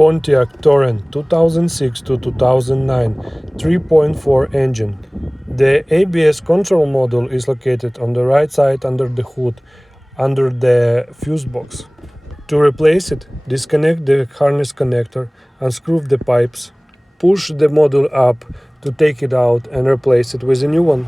Pontiac Torrent 2006 to 2009 3.4 engine. The ABS control module is located on the right side under the hood, under the fuse box. To replace it, disconnect the harness connector, unscrew the pipes, push the module up to take it out and replace it with a new one.